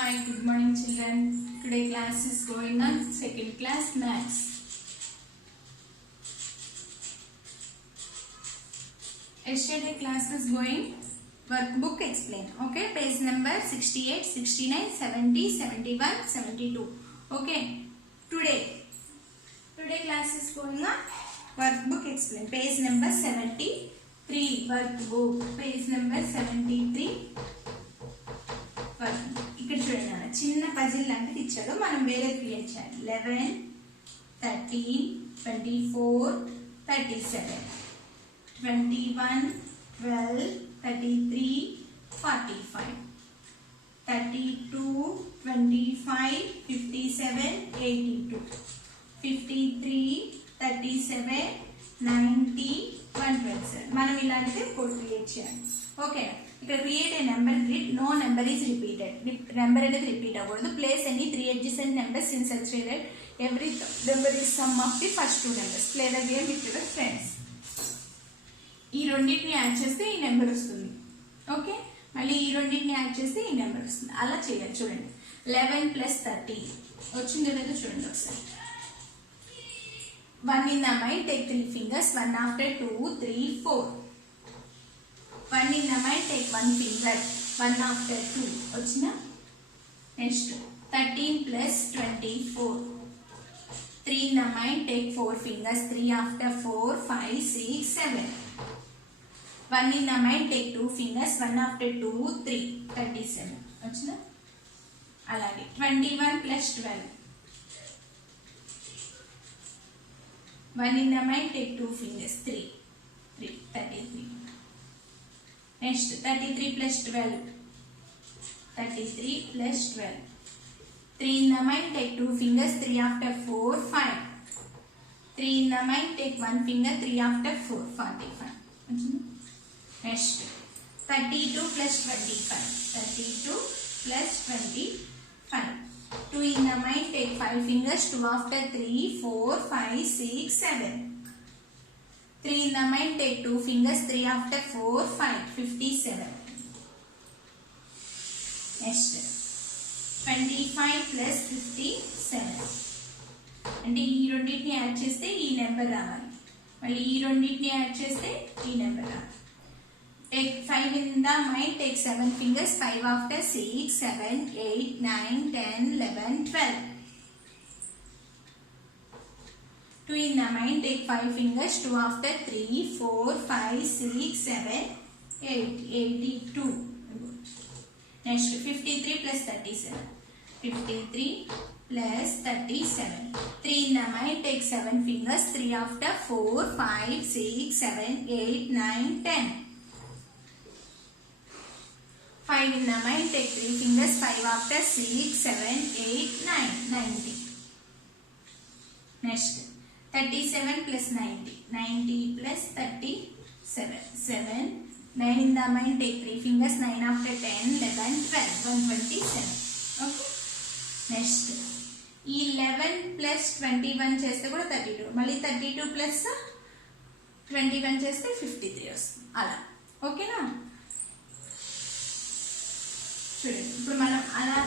Hi, good morning children. Today class is going on second class maths. Yesterday class is going workbook explain. Okay, page number 68, 69, 70, 71, 72. Okay, today class is going on workbook explain. Page number 73 workbook. Page number 73 workbook. ఇక్కడ చూడండి చిన్న puzzle లాంటిది ఇచ్చాడు, మనం వేరే create చేయాలి. 11, 13, 24, 37, 21, 12, 33, 45, 32, 25, 57, 82, 53, 37, 90, 127. మనం ఇలాంటిది కోడ్ క్రియేట్ చేయాలి. ఓకే, ఇక్కడ create a number grid, no number is repeated. Number అనేది రిపీట్ అవ్వకూడదు. Place any 3 adjacent numbers in such a way that every number is sum of the first 2 numbers. Play the game with your friends. ఈ రెండింటిని add చేస్తే ఈ number వస్తుంది. Okay, మళ్ళీ ఈ రెండింటిని యాడ్ చేస్తే ఈ నెంబర్ వస్తుంది. అలా చేయాలి. చూడండి, 11 + 30 వచ్చిందో లేదో చూడండి ఒకసారి. 1 in the mind, take 3 fingers, 1 after 2, 3, 4. 1 in the mind, take 1 finger, 1 after 2. వచ్చినా next 13 + 24. 3 in the mind, take 4 fingers, 3 after 4, 5, 6, 7. 1 in the mind, take 2 fingers, 1 after 2, 3, 37. వచ్చినా అలాగే 21 + 12. 1 in the mind, take 2 fingers, 3, 33. Next 33 + 12. 33 + 12. 3 in the mind, take 2 fingers, 3 after 4, 5. 3 in the mind, take 1 finger, 3 after 4, 45. Next 32 + 25. 32 + 25. 2 in the mind, take 5 fingers, 2 after 3, 4, 5, 6, 7. 3 in the mind, take 2 fingers, 3 after 4, 5, 57. Next 25 + 57. అంటే ఈ రెండింటిని add చేస్తే ఈ number రావాలి, మళ్ళీ ఈ రెండింటిని add చేస్తే ఈ నెంబర్ రావాలి. Take 5 in the mind, take 7 fingers, 5 after 6, 7, 8, 9, 10, 11, 12. 2 in the mind, take 5 fingers, 2 after 3, 4, 5, 6, 7, 8, 82. Next 53 + 37. 53 + 37. 3 in the mind, take 7 fingers, 3 after 4, 5, 6, 7, 8, 9, 10. 5 in the mind, take 3 fingers, 5 after 6, 7, 8, 9, 90. Next 37 + 90. 90 + 37. 7. 9 in the mind, take 3 fingers, 9 after 10, 11, 12, 127. Okay. Next ఈ 11 + 21 చేస్తే కూడా 32, మళ్ళీ 32 + 21 చేస్తే 53 వస్తుంది. అలా ఓకేనా? చూడండి, ఇప్పుడు మనం అలా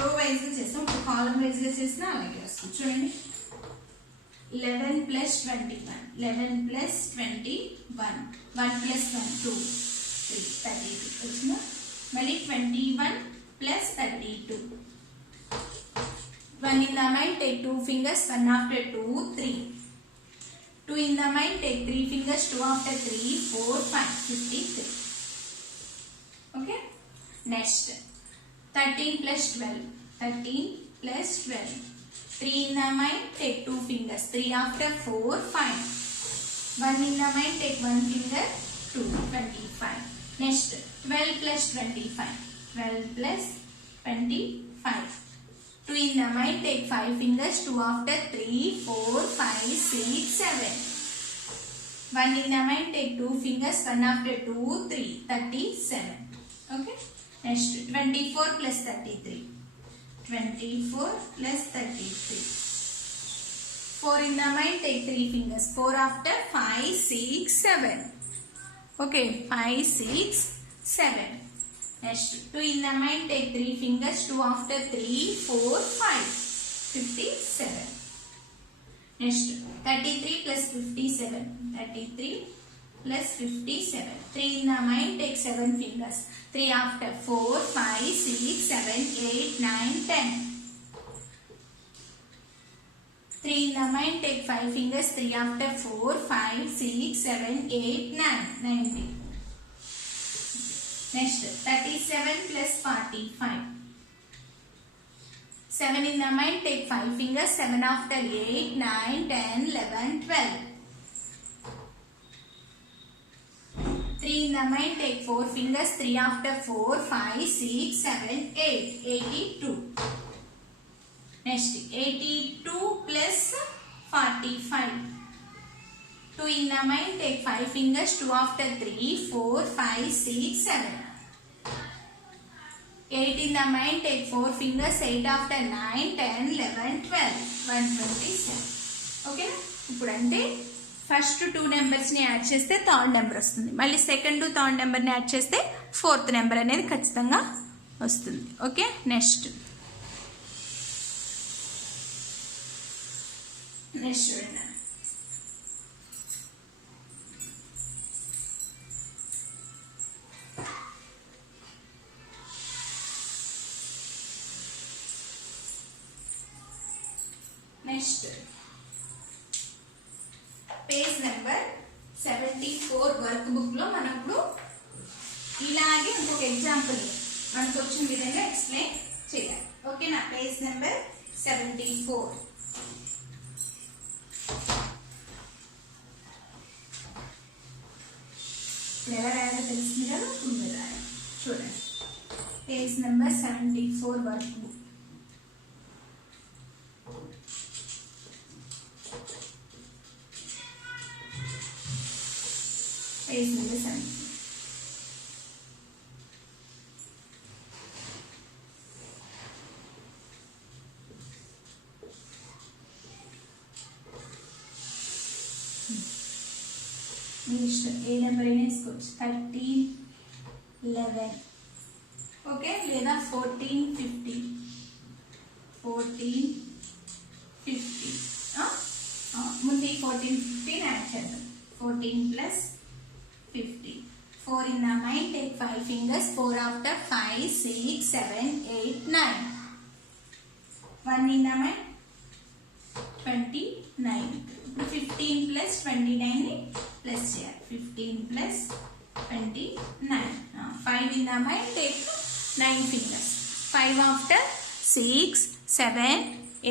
రో వైజ్గా చేస్తాం, ఇప్పుడు కాలం వైజ్గా చేసినా అలాగే వస్తుంది. చూడండి, 11 + 21. 11 + 21. 1 + 1, 2, 3, 32 వచ్చినా. మళ్ళీ 21 + 32. 1 in the mind, take 2 fingers, 1 after 2, 3. 2 in the mind, take 3 fingers, 2 after 3, 4, 5, 53. Okay. Next 13 + 12. 13 + 12. 3 in the mind, take 2 fingers, 3 after 4, 5. 1 in the mind, take 1 finger, 2, 25. Next 12 + 25. 12 + 25. 2 in the mind, take 5 fingers, 2 after 3, 4, 5, 6, 7. 1 in the mind, take 2 fingers, 1 after 2, 3, 37. Okay. Next 24 + 33. 24 + 33. 4 in the mind, take 3 fingers, 4 after 5, 6, 7. Okay, 5, 6, 7. Next, 2 in the mind, take 3 fingers, 2 after 3, 4, 5, 57. Next, 33 plus 57, 33 plus 57. 3 in the mind, take 7 fingers, 3 after 4, 5, 6, 7, 8, 9, 10. 3 in the mind, take 5 fingers, 3 after 4, 5, 6, 7, 8, 9, 90. Next, 37 plus 45. 7 in the mind, take 5 fingers, 7 after 8, 9, 10, 11, 12. 3 in the mind, take 4 fingers, 3 after 4, 5, 6, 7, 8, 82. Next, 82 plus 45. 2 in the mind, take 5 fingers, 2 after 3, 4, 5, 6, 7. 8 in the mind, take 4 fingers, 8 after 9, 10, 11, 12, 127. Okay? ఇప్పుడు అంటే first 2 numbers ని add చేస్తే third number వస్తుంది. మళ్ళీ second to third number ని add చేస్తే fourth number అనేది ఖచ్చితంగా వస్తుంది. ఓకే, నెక్స్ట్ చూడండి. Next page number 74 work book లో మనం ఇప్పుడు ఇలాగే ఇంకొక ఎగ్జాంపుల్ మనకు వచ్చిన విధంగా ఎక్స్ప్లెయిన్ చేయాలి. ఓకేనా? Page number 74. ఎలా రాయాలో తెలిసింది కదా, ముందు రాయాలి. చూడండి, page number 74 work book. Page number 74. మీ ఇష్టం, ఏ నెంబర్ అయినా వేసుకోవచ్చు. 13, 11, ఓకే, లేదా 14, 15, 14, 50. ముందు 14, 15 యాడ్ చేద్దాం. 14 plus 50. 4 in the mind, take 5 fingers, 4 after 5, 6, 7, 8, 9. 1 in the mind, 29. 15 plus 29 ni plus చేయాలి. 15 plus 29. 5 in the mind, take 9 fingers. 5 after 6, 7,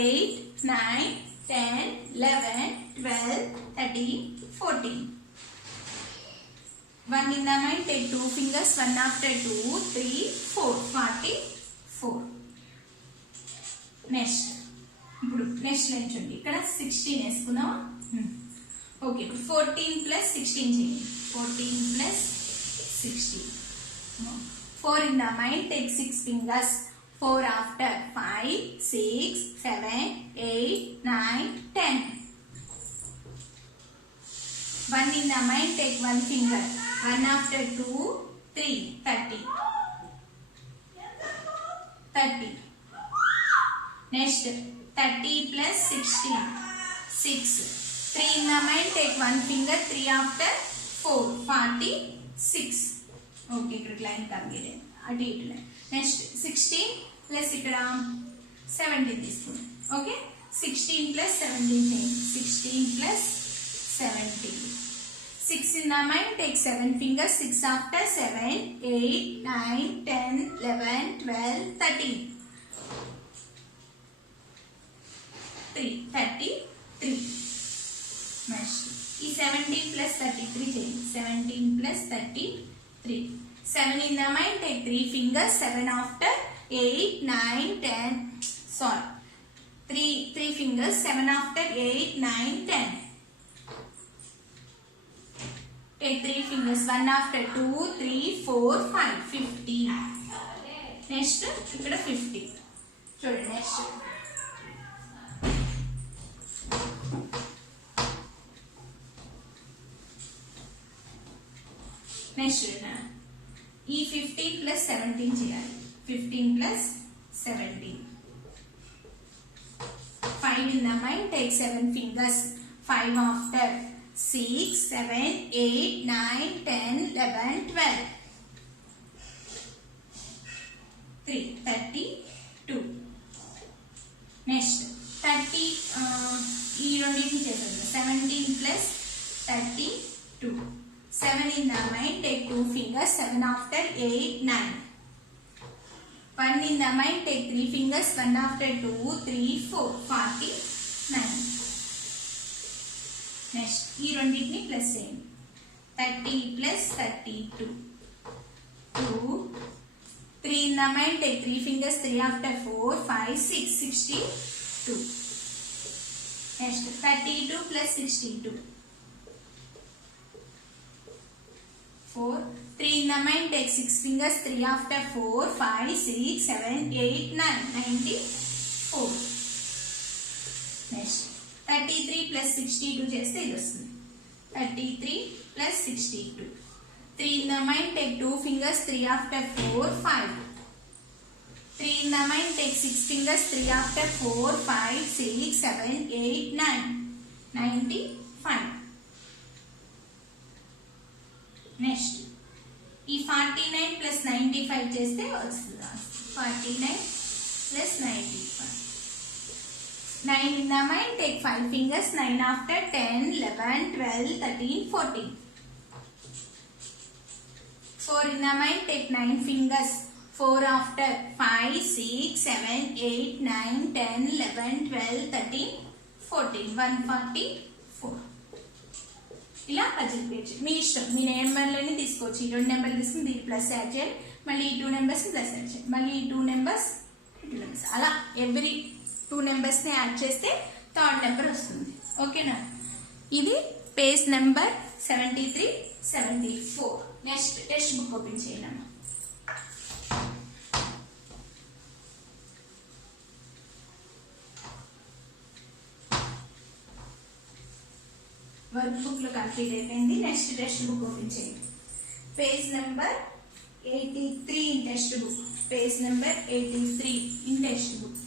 8, 9, 10, 11, 12, 13, 14. 1 in the mind, take 2 fingers, 1 after 2, 3, 4, 44. Next, ఇప్పుడు next line చూడండి, ఇక్కడ 16 వేసుకుందాం. Okay, ఇప్పుడు 14 plus 16 చేయండి. 14 plus 16. 4 in the mind, take 6 fingers, 4 after 5, 6, 7, 8, 9, 10. 1 in the mind, take 1 finger, 1 after 2, 3, 30. 30. Next, 30 plus 16, 6. 3 in the mind, take 1 finger, 3 after 4, 46. Okay, ఇక్కడ line complete అటు ఇటు line. Next 16 plus ఇక్కడ 17 తీసుకుందాం. ఓకే, 16 plus 17 చేయండి. 16 plus 17. 6 in the mind, take 7 fingers, 6 after 7, 8, 9, 10, 11, 12, 13. 33. Next ఈ 17 plus 33 చేయండి. 17 plus 33. 7 in the mind, take 3 fingers, 7 after 8, 9, 10. Sorry, 3 fingers, 7 after 8, 9, 10. Take 3 fingers, 1 after 2, 3, 4, 5, 50. Next ఇక్కడ 50. చూడండి, నెక్స్ట్ నెక్స్ట్ ఈ 15 ప్లస్ 17 చేయాలి. 15 plus 17. 5 in the mind, take 7 fingers. 5 after 6, 7, 8, 9, 10, 11, 12. 3, 32. Next 30 ఈ రెండింటిని చేసేద్దాం. 17 plus 32. 7 in the mind, take 2 fingers. 7 after 8, 9. 1 in the mind, take 3 fingers. 1 after 2, 3, 4, 49. Next ఈ రెండింటిని plus చేయండి. 30 plus 32. 2. 3 in the mind, take 3 fingers. 3 after 4, 5, 6, 62. Next 32 plus 62. 4. 3 in the mind, take 6 fingers. 3 after 4, 5, 6, 7, 8, 9, 94. Next 33 plus 62 చేస్తే ఇది వస్తుంది. 33 plus 62. 3 in the mind, take 2 fingers. 3 after 4, 5. 3 in the mind, take 6 fingers. 3 after 4, 5, 6, 7, 8, 9, 95. Next ఈ 49 plus 95 చేస్తే వస్తుంది. 49 plus 95. 9 in the mind, take 5 fingers. 9 after 10, 11, 12, 13, 14. 4 in the mind, take 9 fingers. 4 after 5, 6, 7, 8, 9, 10, 11, 12, 13, 14. 144. ఇలా puzzle page మీ ఇష్టం. మీ నెంబర్లని తీసుకోవచ్చు. ఈ 2 నెంబర్లు తీసుకుని దీనికి ప్లస్ యాడ్ చేయాలి. మళ్ళీ ఈ 2 నెంబర్స్ ప్లస్ యాడ్ చేయాలి. మళ్ళీ ఈ 2 నెంబర్స్ అలా ఎవ్రీ 2 నెంబర్స్ని యాడ్ చేస్తే థర్డ్ నెంబర్ వస్తుంది. ఓకేనా? ఇది page number 73, 74. Next textbook open చేయాలమ్మా. వర్క్ బుక్ లో కంప్లీట్ అయిపోయింది. నెక్స్ట్ టెక్స్ట్ బుక్ ఓపెన్ చేయండి. Page number 83 in textbook. Page number 83 in textbook.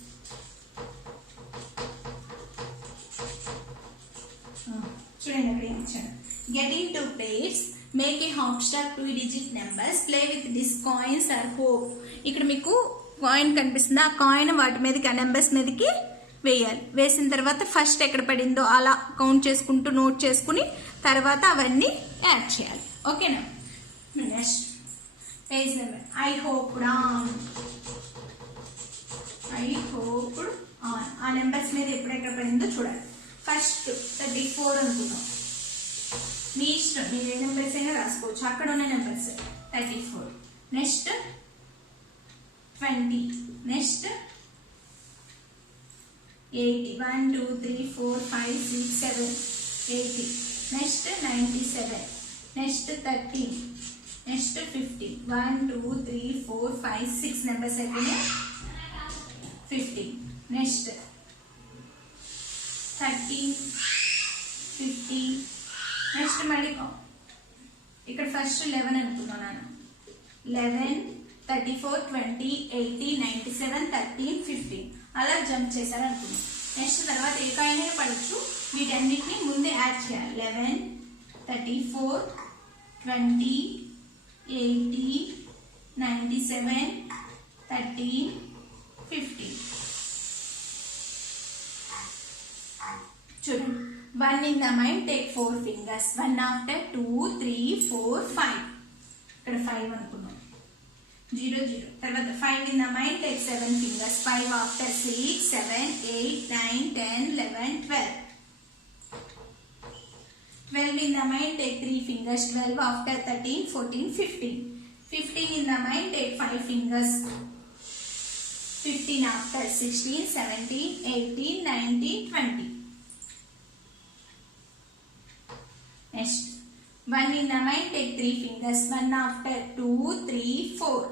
చూడండి అక్కడ ఏం ఇచ్చాను. Get into page, make a hopscotch 2 digit numbers, play with this coins or hop. ఇక్కడ మీకు coin కనిపిస్తుంది. ఆ కాయిన్ వాటి మీదకి ఆ నెంబర్స్ మీదకి వేయాలి. వేసిన తర్వాత ఫస్ట్ ఎక్కడ పడిందో అలా కౌంట్ చేసుకుంటూ నోట్ చేసుకుని తర్వాత అవన్నీ యాడ్ చేయాలి. ఓకేనా? Next page number I hoped on. I hoped on. ఆ నెంబర్స్ మీద ఎప్పుడెక్కడ పడిందో చూడాలి. ఫస్ట్ 34 అనుకున్నాం. మీ ఇష్టం, మీరు ఏ నెంబర్స్ అయినా రాసుకోవచ్చు. అక్కడ ఉన్న numbers 34. Next 20. Next 80. 1, 2, 3, 4, 5, 6, 7, 80. Next 97. Next 13. Next 50. 1, 2, 3, 4, 5, 6 numbers again. 50. Next 13, 50. Next మళ్ళీ ఇక్కడ ఫస్ట్ 11 అనుకున్నాను. 11, 34, 20, 80, 97, 13, 15 అలా జంప్ చేశారు అనుకున్నాం. నెక్స్ట్ తర్వాత ఏ కాయిన్ అయినా పడచ్చు. వీటన్నిటిని ముందే యాడ్ చేయాలి. 11, 34, 20, 80, 97, 13, 15. చూడండి. 1 in the mind, take 4 fingers. 1 after 2, 3, 4, 5. ఇక్కడ 5 అనుకున్నాం. 0, 0. తర్వాత 5 in the mind, take 7 fingers. 5 after 6, 7, 8, 9, 10, 11, 12. 12 in the mind, take 3 fingers. 12 after 13, 14, 15. 15 in the mind, take 5 fingers. 15 after 16, 17, 18, 19, 20. Next 1 in the mind, take 3 fingers. 1 after 2, 3, 4.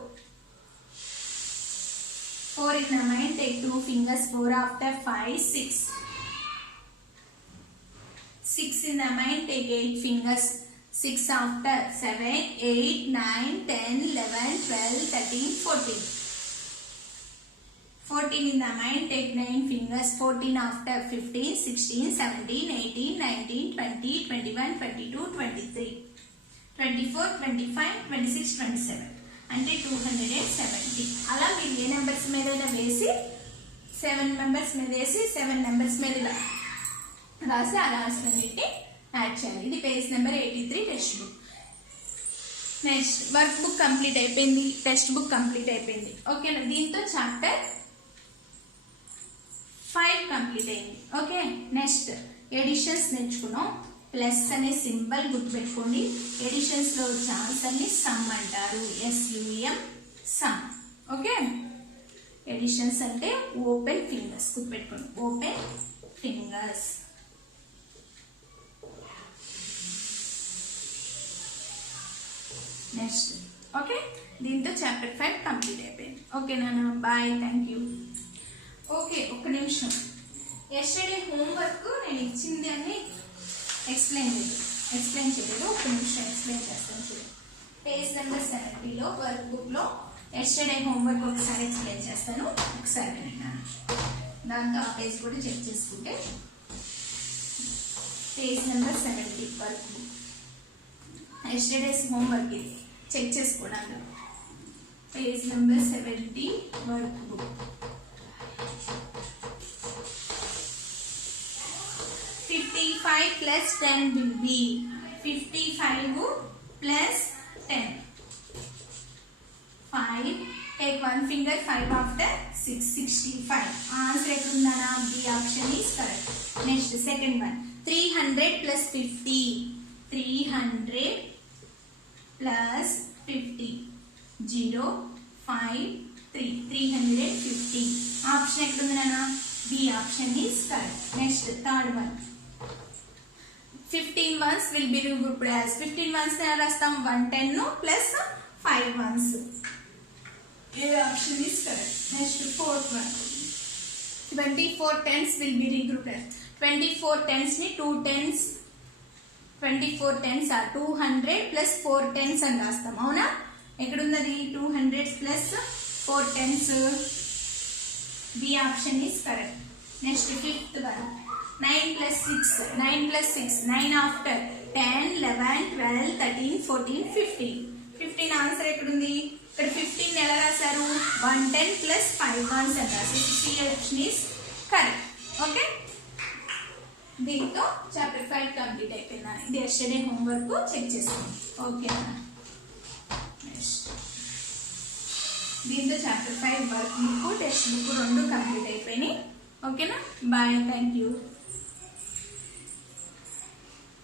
4 in the mind, take 2 fingers. 4 after 5, 6. 6 in the mind, take 8 fingers. 6 after 7, 8, 9, 10, 11, 12, 13, 14. 14 in the mind, take 9 fingers. 14 after 15, 16, 17, 18, 19, 20, 21, 22, 23, 24, 25, 26, 27. అంటే 270. అలా మీరు ఏ numbers మీదైనా వేసి 7 members మీద వేసి 7 numbers మీద రాసి ఆ రాసినన్నింటినీ యాడ్ చేయాలి. ఇది page number 83 text book. Next work book complete అయిపోయింది, టెక్స్ట్ బుక్ కంప్లీట్ అయిపోయింది. ఓకేనా, దీంతో చాప్టర్ 5 కంప్లీట్ అయింది. ఓకే, నెక్స్ట్ ఎడిషన్స్ నేర్చుకున్నాం. ప్లస్ అనే సింబల్ గుర్తుపెట్టుకోండి. ఎడిషన్స్ లో ఛాన్స్ అన్ని సమ్ అంటారు, SUM సమ్. ఓకే, ఎడిషన్స్ అంటే ఓపెన్ ఫింగర్స్ గుర్తుపెట్టుకోండి, ఓపెన్ ఫింగర్స్. నెక్స్ట్ ఓకే, దీంతో చాప్టర్ 5 కంప్లీట్ అయిపోయింది. ఓకే నాన్న, బాయ్, థ్యాంక్ యూ. ఓకే, ఒక్క నిమిషం. ఎస్టర్డే హోంవర్క్ నేను ఇచ్చింది అని ఎక్స్ప్లెయిన్ చేయలేదు. ఒక నిమిషం ఎక్స్ప్లెయిన్ చేస్తాను చూడండి. పేజ్ నెంబర్ 70లో వర్క్ బుక్లో ఎస్టర్డే హోంవర్క్ ఒకసారి ఎక్స్ప్లెయిన్ చేస్తాను, ఒకసారి విన్నాను. దాంతో ఆ పేజ్ కూడా చెక్ చేసుకుంటే page number 70 work book yesterday's homework ఇది చెక్ చేసుకోవడానికి. Page number 70 work book. 55 plus 10 will be 55 plus 10. 5. Take one finger. 5 after 6. 65. Answer ekundana B option is correct. Next second one. 300 plus 50. 300 plus 50. 0 5 3. 350. Option ekundana B option is correct. Next third one. 15 ones will be regrouped as 15 ones rastam 110 plus 5 ones. A option is correct. Next fourth one. 24 tens will be regrouped as 24 tens ni 2 tens. 24 tens are 200 plus 4 tens అని రాస్తాం. అవునా, ఎక్కడున్నది 200 plus 4 tens. B option is correct. Next fifth one. 9 plus 6. 9 plus 6. 9 after 10, 11, 12, 13, 14, 15. 15 answer ఎక్కడుంది? ఇక్కడ 15 ఎలా రాశారు? 110 plus 5 ones అని రాశారు. C option is correct. Okay, దీంతో చాప్టర్ 5 కంప్లీట్ అయిపోయిందా? ఇది ఎస్టర్డే హోంవర్క్ చెక్ చేసుకోండి. ఓకేనా, దీంతో chapter 5 work book text book రెండు కంప్లీట్ అయిపోయినాయి. ఓకేనా, బాయ్, థ్యాంక్ యూ.